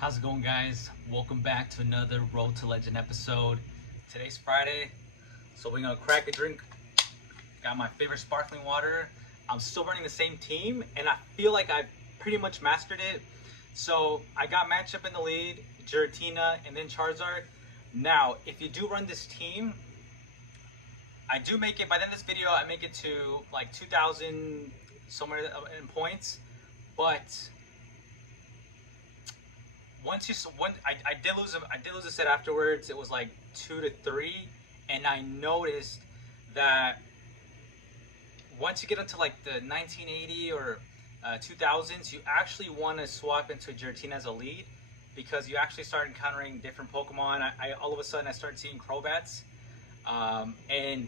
How's it going, guys? Welcome back to another Road to Legend episode. Today's Friday, so we're gonna crack a drink. Got my favorite sparkling water. I'm still running the same team, and I feel like I've pretty much mastered it. So I got matchup in the lead, Giratina, and then Charizard. Now, if you do run this team, I do make it, by the end of this video, I make it to like 2,000 somewhere in points, but I did lose a set afterwards. It was like 2-3, and I noticed that once you get into like the 1980 or 2000s, you actually want to swap into Giratina as a lead because you actually start encountering different Pokemon. I all of a sudden I started seeing Crobats, and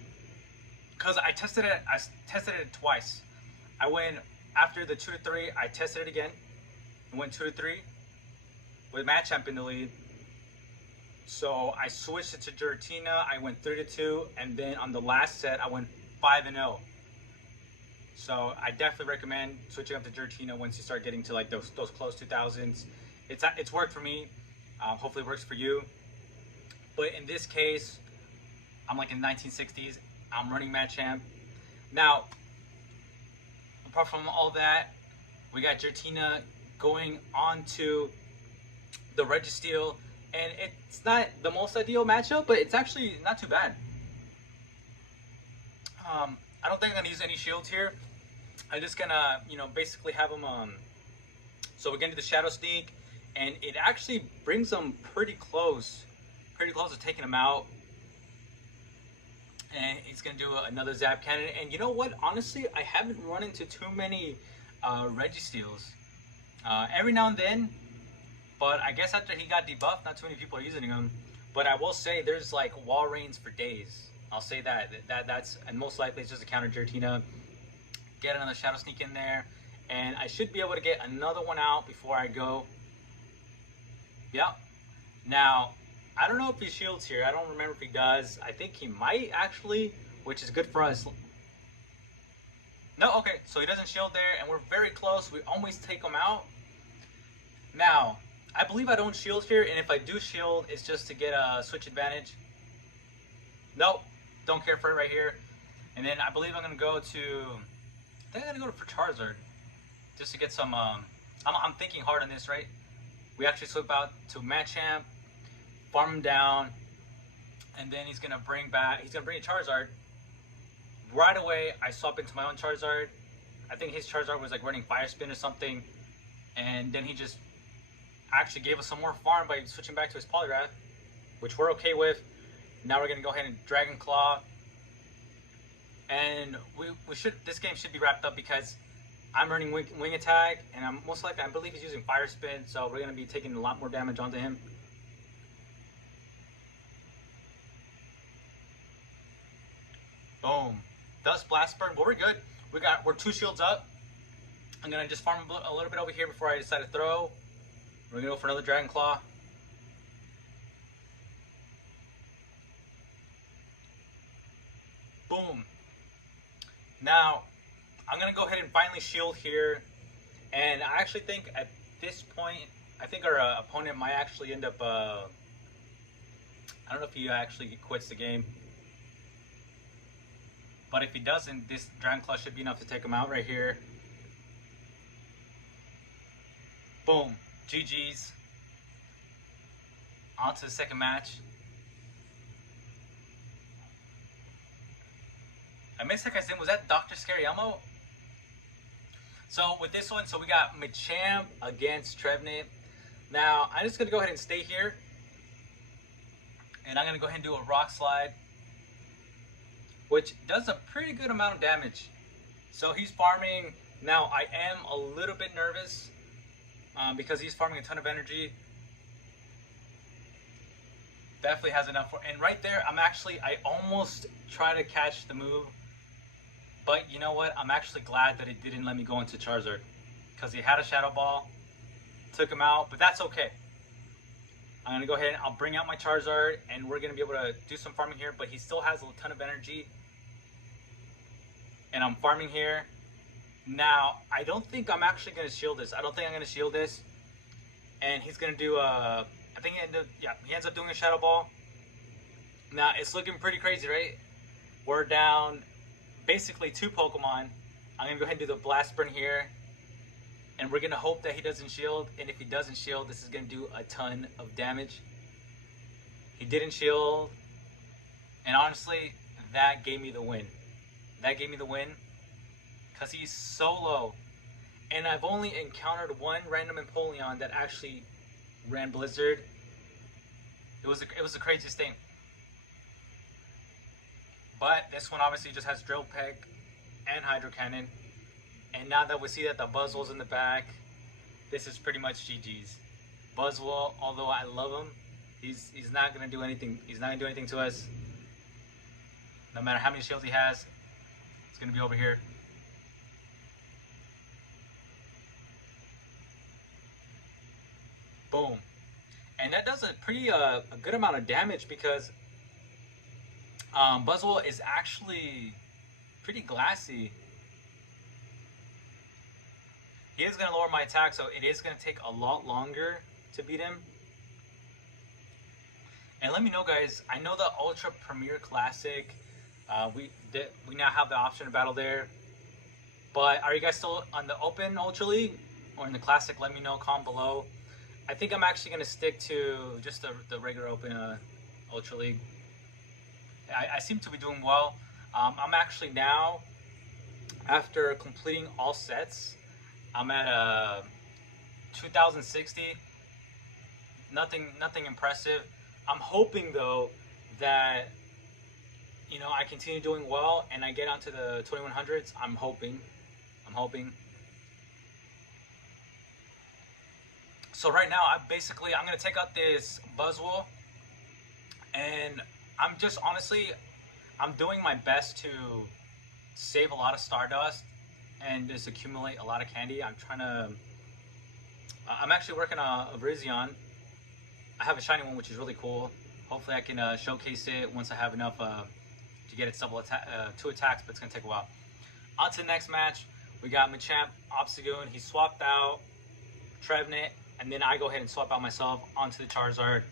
because I tested it twice. I went after the 2-3. I tested it again. I went 2-3 with Machamp in the lead. So I switched it to Giratina. I went 3-2, and then on the last set I went 5-0. So I definitely recommend switching up to Giratina once you start getting to like those close 2000s. It's worked for me. Hopefully it works for you. But in this case, I'm like in the 1960s. I'm running Machamp. Now, apart from all that, we got Giratina going on to the Registeel, and it's not the most ideal matchup, but it's actually not too bad. I don't think I'm gonna use any shields here. I'm just gonna, basically have them. So we're gonna do the Shadow Sneak, and it actually brings them pretty close to taking them out. And he's gonna do another Zap Cannon. And you know what? Honestly, I haven't run into too many Registeels. Every now and then. But I guess after he got debuffed, not too many people are using him. But I will say there's like wall reigns for days. I'll say that's and most likely it's just a counter Giratina. Get another Shadow Sneak in there, and I should be able to get another one out before I go. Yep. Now, I don't know if he shields here. I don't remember if he does. I think he might actually, which is good for us. No, okay, so he doesn't shield there, and we're very close. We almost take him out. Now, I believe I don't shield here, and if I do shield, it's just to get a switch advantage. Nope, don't care for it right here. And then I believe I'm going to go to, I think I'm going to go for Charizard, just to get some, I'm thinking hard on this, right? We actually swap out to Machamp, farm him down, and then he's going to bring a Charizard. Right away, I swap into my own Charizard. I think his Charizard was like running Fire Spin or something, and then he just actually gave us some more farm by switching back to his Poliwrath, which we're okay with. Now we're gonna go ahead and Dragon Claw, and this game should be wrapped up because I'm running wing Attack, and I'm most likely, I believe he's using Fire Spin, so we're gonna be taking a lot more damage onto him. Boom, Dust Blast Burn, but we're good. We're 2 shields up. I'm gonna just farm a little bit over here before I decide to throw. We're gonna go for another Dragon Claw. Boom. Now, I'm gonna go ahead and finally shield here. And I actually think at this point, I think our opponent might actually end up, I don't know if he actually quits the game. But if he doesn't, this Dragon Claw should be enough to take him out right here. Boom. GG's. On to the second match. I missed that guy's name. Was that Dr. Scary Elmo? So with this one, so we got Machamp against Trevenant. Now, I'm just going to go ahead and stay here. And I'm going to go ahead and do a Rock Slide, which does a pretty good amount of damage. So he's farming. Now, I am a little bit nervous because he's farming a ton of energy. Definitely has enough for, and right there, I almost try to catch the move. But you know what? I'm actually glad that it didn't let me go into Charizard, because he had a Shadow Ball, took him out, but that's okay. I'm going to go ahead and I'll bring out my Charizard, and we're going to be able to do some farming here, but he still has a ton of energy. And I'm farming here. Now, I don't think I'm actually going to shield this. I don't think I'm going to shield this. and he's gonna do a. I think he ends up doing a Shadow Ball. Now it's looking pretty crazy, right? We're down basically 2 Pokemon. I'm gonna go ahead and do the Blast Burn here, and we're gonna hope that he doesn't shield. And if he doesn't shield, this is gonna do a ton of damage. He didn't shield, and honestly, that gave me the win. That gave me the win because he's so low. And I've only encountered one random Empoleon that actually ran Blizzard. It was the craziest thing. But this one obviously just has Drill Peck and Hydro Cannon. And now that we see that the Buzzwole's in the back, this is pretty much GG's. Buzzwole, although I love him, he's not gonna do anything. He's not gonna do anything to us. No matter how many shields he has, it's gonna be over here. Boom. And that does a pretty a good amount of damage because Buzzwole is actually pretty glassy. He is going to lower my attack, so it is going to take a lot longer to beat him. And let me know, guys, I know the Ultra Premier Classic, we now have the option to battle there. But are you guys still on the Open Ultra League or in the Classic? Let me know, comment below. I think I'm actually going to stick to just the regular Open Ultra League. I seem to be doing well. I'm actually now, after completing all sets, I'm at 2060. Nothing impressive. I'm hoping though that I continue doing well and I get onto the 2100s. I'm hoping. So right now, I'm gonna take out this Buzzwole, and I'm just honestly, I'm doing my best to save a lot of Stardust and just accumulate a lot of candy. I'm actually working on a Virizion. I have a shiny one, which is really cool. Hopefully I can showcase it once I have enough to get its double attack, 2 attacks, but it's gonna take a while. On to the next match, we got Machamp, Obstagoon. He swapped out Trevenant, and then I go ahead and swap out myself onto the Charizard.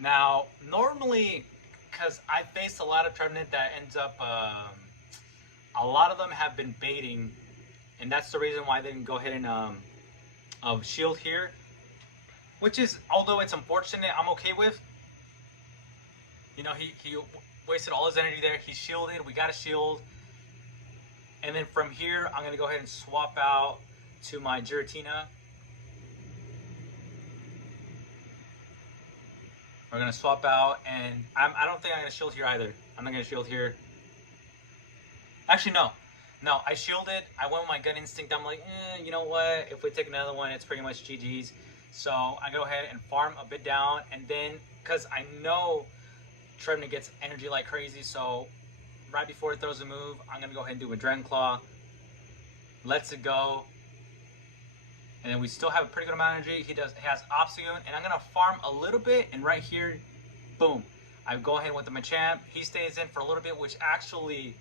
Now, normally, because I faced a lot of Trevenant that ends up, a lot of them have been baiting, and that's the reason why I didn't go ahead and shield here, which is, although it's unfortunate, I'm okay with. He wasted all his energy there. He shielded. We got a shield, and then from here, I'm gonna go ahead and swap out to my Giratina. We're gonna swap out, and I don't think I'm gonna shield here either. I'm not gonna shield here. Actually, no, I shielded. I went with my gut instinct. I'm like, you know what? If we take another one, it's pretty much GG's. So I go ahead and farm a bit down, and then because I know Trevenant gets energy like crazy, so right before it throws a move, I'm gonna go ahead and do a Dragon Claw. Lets it go. And then we still have a pretty good amount of energy. He has Obstagoon, and I'm gonna farm a little bit, and right here, boom. I go ahead with the Machamp. He stays in for a little bit, which actually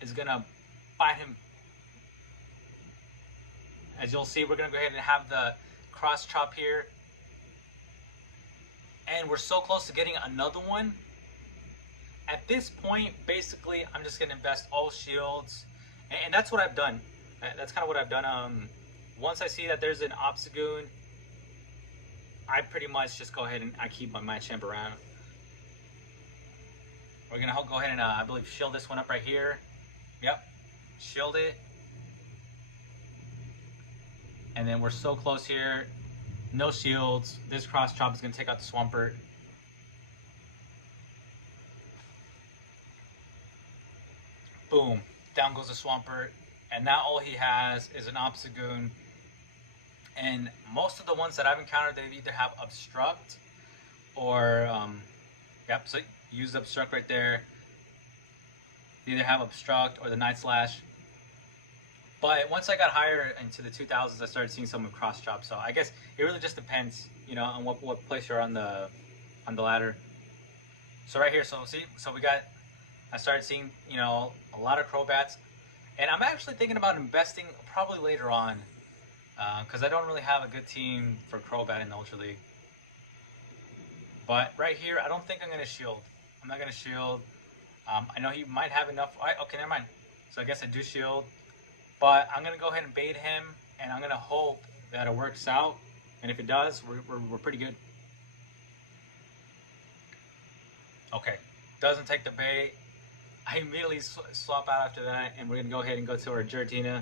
is gonna bite him. As you'll see, we're gonna go ahead and have the cross chop here. And we're so close to getting another one. At this point, basically, I'm just gonna invest all shields. And that's what I've done. That's kind of what I've done. Once I see that there's an Obstagoon, I pretty much just go ahead and I keep my Machamp around. We're gonna go ahead and I believe shield this one up right here. Yep, shield it. And then we're so close here. No shields. This cross chop is gonna take out the Swampert. Boom, down goes the Swampert. And now all he has is an Obstagoon. And most of the ones that I've encountered, they either have Obstruct or, yep, so use Obstruct right there. They either have Obstruct or the Night Slash. But once I got higher into the 2000s, I started seeing some with Cross Chop. So I guess it really just depends, on what place you're on the ladder. So right here, so I started seeing, a lot of Crobats. And I'm actually thinking about investing probably later on because I don't really have a good team for Crobat in the Ultra League. But right here, I don't think I'm going to shield. I'm not going to shield. I know he might have enough. Okay, never mind. So I guess I do shield. But I'm going to go ahead and bait him, and I'm going to hope that it works out. And if it does, we're pretty good. Okay, doesn't take the bait. I immediately swap out after that, and we're going to go ahead and go to our Giratina.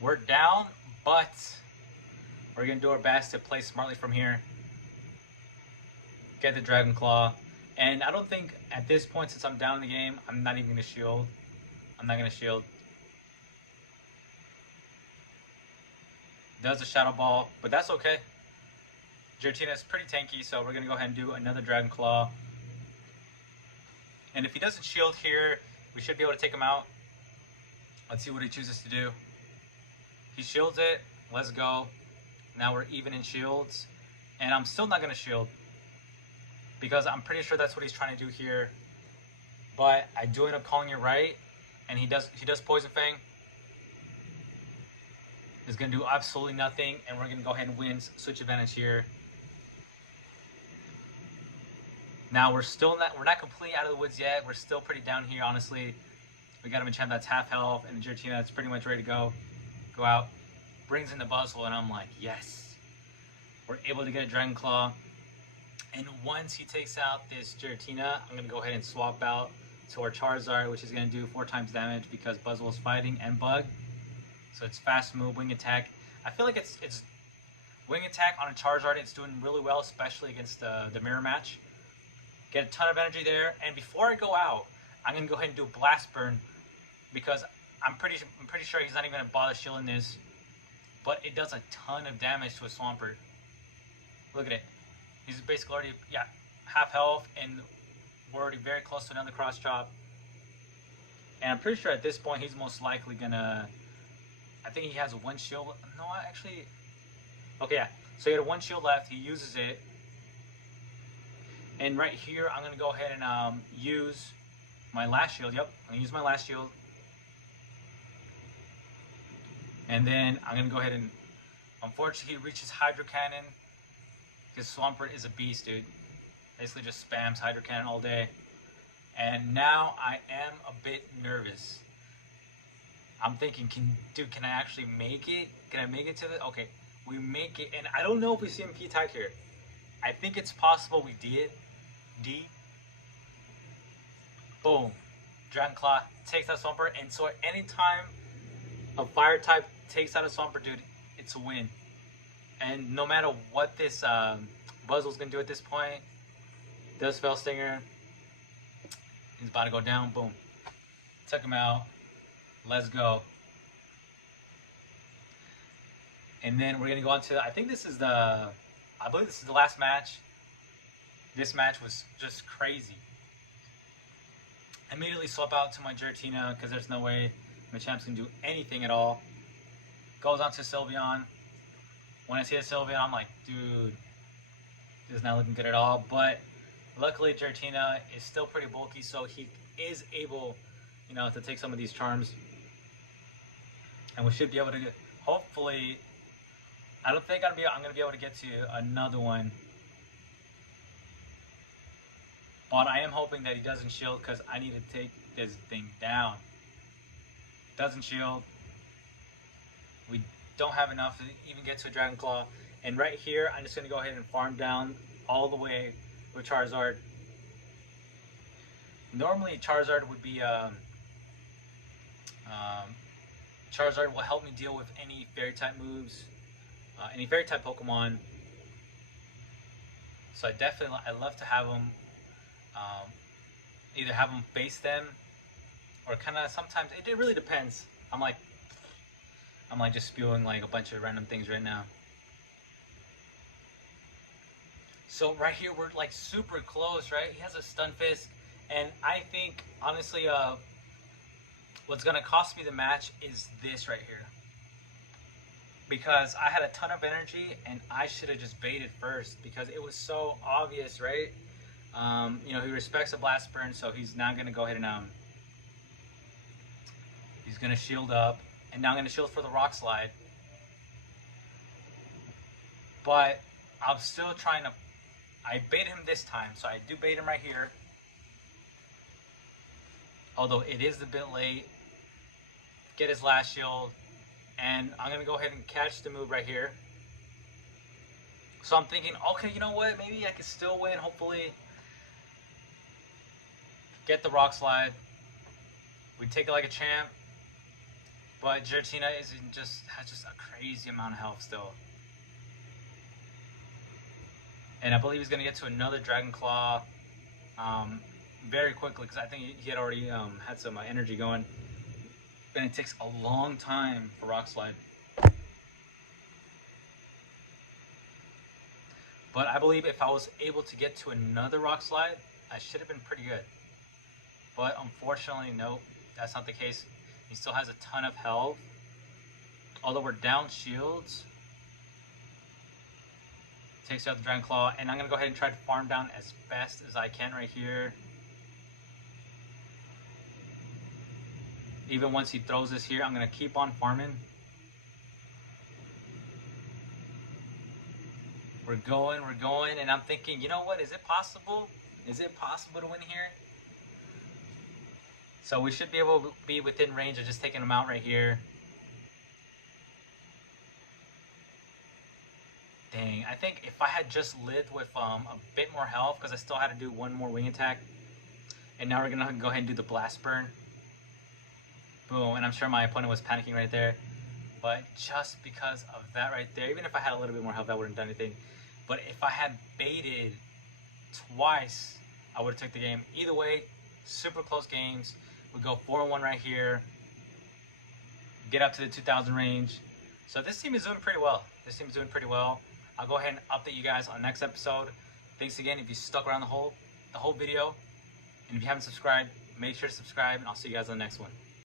We're down, but we're going to do our best to play smartly from here. Get the Dragon Claw. And I don't think at this point, since I'm down in the game, I'm not even going to shield. I'm not going to shield. Does a Shadow Ball, but that's okay. Giratina is pretty tanky, so we're going to go ahead and do another Dragon Claw. And if he doesn't shield here, we should be able to take him out. Let's see what he chooses to do. He shields it. Let's go. Now we're even in shields. And I'm still not going to shield, because I'm pretty sure that's what he's trying to do here. But I do end up calling it right. And he does Poison Fang. He's going to do absolutely nothing. And we're going to go ahead and win. Switch advantage here. Now we're not completely out of the woods yet. We're still pretty down here, honestly. We got a Machamp that's half health, and the Giratina that's pretty much ready to go out. Brings in the Buzzwole, and I'm like, yes. We're able to get a Dragon Claw. And once he takes out this Giratina, I'm going to go ahead and swap out to our Charizard, which is going to do 4 times damage because Buzzwole's fighting and Bug. So it's fast move, wing attack. I feel like it's wing attack on a Charizard. It's doing really well, especially against the mirror match. Get a ton of energy there, and before I go out, I'm gonna go ahead and do Blast Burn because I'm pretty sure he's not even gonna bother shielding this, but it does a ton of damage to a Swampert. Look at it. He's basically already half health, and we're already very close to another Cross Chop. And I'm pretty sure at this point he's most likely gonna. I think he has 1 shield. No, actually. Okay, yeah. So he had 1 shield left. He uses it. And right here, I'm going to go ahead and use my last shield. Yep, I'm going to use my last shield. And then I'm going to go ahead and... Unfortunately, he reaches Hydro Cannon. Because Swampert is a beast, dude. Basically just spams Hydro Cannon all day. And now I am a bit nervous. I'm thinking, can I actually make it? Can I make it to the... Okay, we make it. And I don't know if we CMP tag here. I think it's possible we did. Boom. Dragon Claw takes out Swampert. And so at any time a fire type takes out a Swampert, dude, it's a win. And no matter what this Buzzwole's going to do at this point, does Fell Stinger. He's about to go down. Boom. Took him out. Let's go. And then we're going to go on to, I believe this is the last match. This match was just crazy. Immediately swap out to my Giratina because there's no way Machamp's can do anything at all. Goes on to Sylveon. When I see a Sylveon, I'm like, dude, this is not looking good at all. But luckily, Giratina is still pretty bulky, so he is able, to take some of these charms. And we should be able to, hopefully, I don't think I'm going to be able to get to another one. But I am hoping that he doesn't shield because I need to take this thing down. Doesn't shield. We don't have enough to even get to a Dragon Claw. And right here, I'm just going to go ahead and farm down all the way with Charizard. Normally, Charizard would be... Charizard will help me deal with any Fairy-type moves. Any Fairy-type Pokemon. So I love to have him... either have them face them, or kind of sometimes it really depends. I'm like just spewing like a bunch of random things right now. So right here we're like super close, right? He has a Stun Fist, and I think honestly, what's gonna cost me the match is this right here, because I had a ton of energy and I should have just baited first because it was so obvious, right? He respects a Blast Burn, so he's not going to go ahead and He's gonna shield up, and now I'm gonna shield for the rock slide. But I'm still trying to. I bait him this time, so I do bait him right here. Although it is a bit late. Get his last shield, and I'm gonna go ahead and catch the move right here. So I'm thinking, okay, you know what? Maybe I can still win. Hopefully, get the rock slide. We take it like a champ. But Giratina has just a crazy amount of health still. And I believe he's gonna get to another Dragon Claw very quickly, because I think he had already had some energy going. And it takes a long time for Rock Slide. But I believe if I was able to get to another Rock Slide, I should have been pretty good. But unfortunately, nope, that's not the case. He still has a ton of health. Although we're down shields. Takes out the Dragon Claw, and I'm going to go ahead and try to farm down as best as I can right here. Even once he throws this here, I'm going to keep on farming. We're going, and I'm thinking, you know what, is it possible? Is it possible to win here? So we should be able to be within range of just taking him out right here. Dang, I think if I had just lived with a bit more health, because I still had to do one more wing attack. And now we're going to go ahead and do the blast burn. Boom, and I'm sure my opponent was panicking right there. But just because of that right there, even if I had a little bit more health, I wouldn't have done anything. But if I had baited twice, I would have took the game. Either way, super close games. We go 4-1 right here. Get up to the 2,000 range. So this team is doing pretty well. This team is doing pretty well. I'll go ahead and update you guys on next episode. Thanks again if you stuck around the whole video. And if you haven't subscribed, make sure to subscribe, and I'll see you guys on the next one.